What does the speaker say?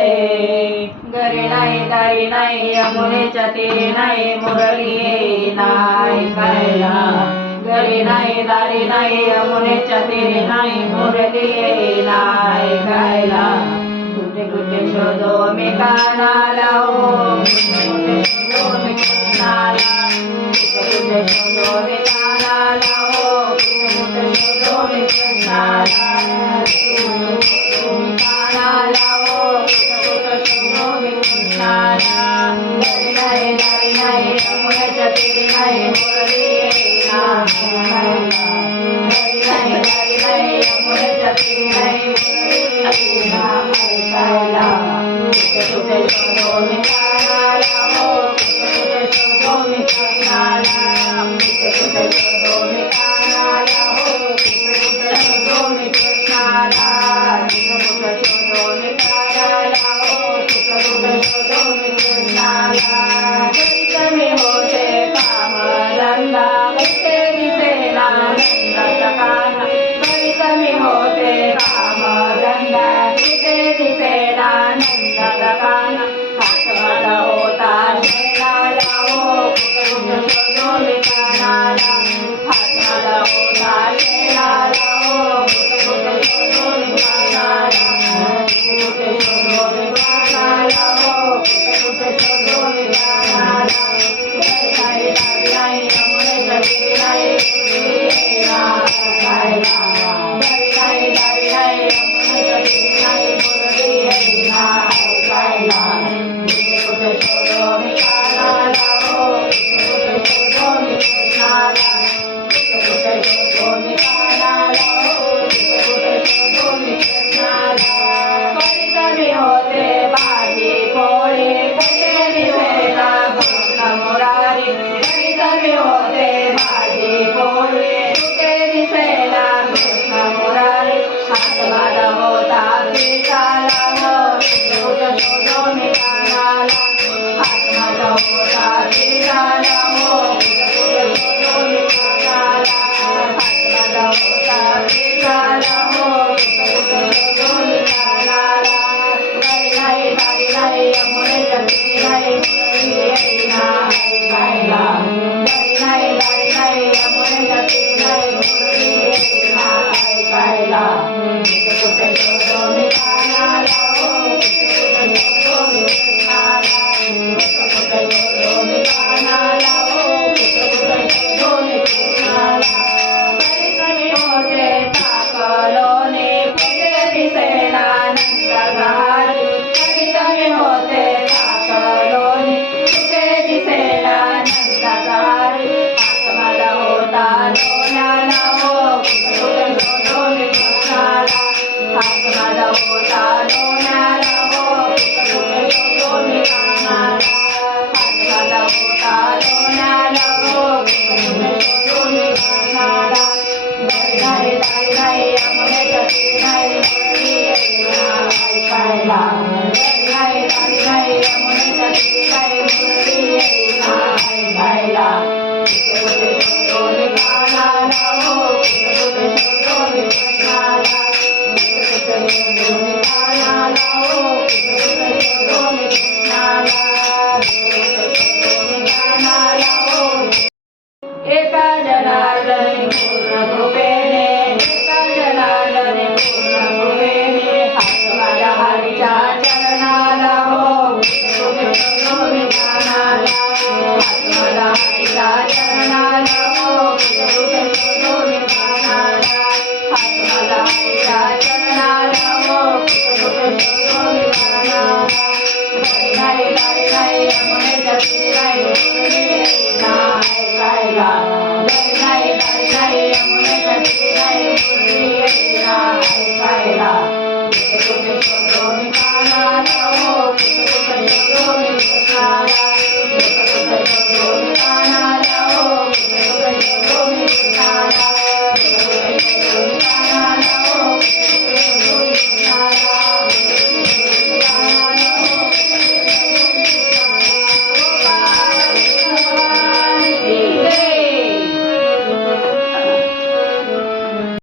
घरी नाही दारी नाही यमुनेच्या तीरी नाही मुरली नाही ऐकायला. घरी नाही दारी नाही यमुनेच्या तीरी नाही मुरली नाही ऐकायला. कुठे कुठे शोधो मी कानाला हो, कुठे शोधो मी कानाला. कुठे कुठे शोधो मी कानाला हो, कुठे शोधो मी कानाला. कानाला हो, कुठे शोधो मी कानाला. घरी नाही दारी नाही यमुनेच्या तीरी नाही मुरली नाही ऐकायला. घरी नाही दारी नाही यमुनेच्या तीरी नाही मुरली नाही ऐकायला. कुठे कुठे शोधो मी कानाला हो, कुठे शोधो मी कानाला. कुठे कुठे शोधो मी कानाला हो, कुठे शोधो मी कानाला. कुठे शोधो मी कानाला हो, कुठे शोधो मी कानाला. घरी कमी होते कामधंदा कुठे दिसेना नंदाचा काना. घरी कमी होते कामधंदा कुठे दिसेना नंदाचा काना. हात माझा होता शेणाला हो, कुठे शोधो मी कानाला. हात माझा होता शेणाला हो, कुठे शोधो मी कानाला. कुठे शोधो मी कानाला हो, कुठे शोधो मी कानाला. घरी नाही दारी नाही यमुनेच्या तीरी नाही मुरली नाही ऐकायला. घरी नाही दारी नाही यमुनेच्या तीरी नाही मुरली नाही ऐकायला. कुठे कुठे शोधो मी कानाला हो, कुठे शोधो मी कानाला. कुठे शोधो मी कानाला हो, कुठे शोधो मी कानाला. कधी कमी होते भाजी पोळी कुठे दिसेना कृष्ण मुरारी. कधी कमी होते भाजी पोळी कुठे दिसेना कृष्ण मुरारी. हात माझा होता पिठाला हो, कुठे शोधो मी कानाला. हात माझा होता पिठाला हो, कुठे शोधो मी कानाला. हात माझा होता पिठाला हो, कुठे शोधो मी कानाला. घरी नाही दारी नाही यमुनेच्या तीरी नाही मुरली नाही ऐकायला. घरी नाही दारी नाही यमुनेच्या तीरी नाही मुरली नाही ऐकायला. कुठे कुठे शोधो मी कानाला हो, कुठे शोधो मी कानाला. कुठे शोधो मी कानाला हो, कुठे शोधो मी कानाला. घरी कमी होते ताकलोने कुठे दिसेना नंदघारी. घरी कमी होते ताकलोने कुठे दिसेना नंदघारी. हात माझा होता लोण्याला हो, कुठे शोधो मी कानाला. हात माझा होता लोण्याला हो, कुठे शोधो मी कानाला. हात माझा होता लोण्याला हो, कुठे शोधो मी कानाला. घरी नाही दारी नाही यमुनेच्या तीरी नाही मुरली नाही ऐकायला. घरी नाही दारी